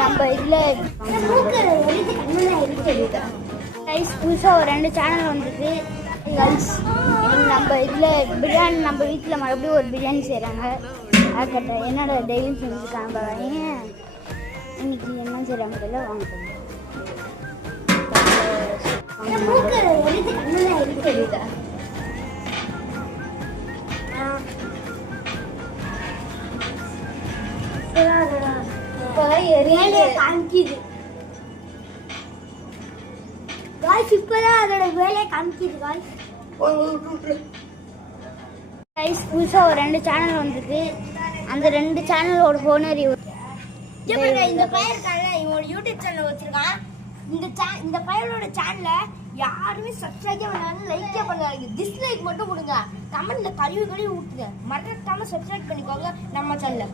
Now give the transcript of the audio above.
நம்ம இதில் புதுசாக ஒரு 2 சேனல் வந்துருக்கு. நம்ம இதில் பிரியாணி நம்ம வீட்டில் மறுபடியும் ஒரு பிரியாணி செய்கிறாங்க. அதுக்கிட்ட என்னோட டெய்லி செஞ்சுருக்காங்க பாருங்க. இன்னைக்கு என்ன செய்கிறாங்க தெரியல. வாங்க இப்பதான் அதோட வேலையை காமிக்குது. புதுசா ஒரு 2 சேனல் வந்துருக்கு. அந்த 2 சேனலோட ஓனர் இந்த பையன் இருக்காங்க. இவனோட யூடியூப் சேனல் வச்சிருக்கான். இந்த பையனோட சேனலை யாருமே சப்ஸ்கிரைபே பண்ணாலும் லைக்கே பண்ணாங்க. டிஸ்லைக் மட்டும் கொடுங்க. கமெண்ட்ல கழுவி ஊட்டுங்க. மறக்காம சப்ஸ்கிரைப் பண்ணிக்கோங்க நம்ம சேனலை.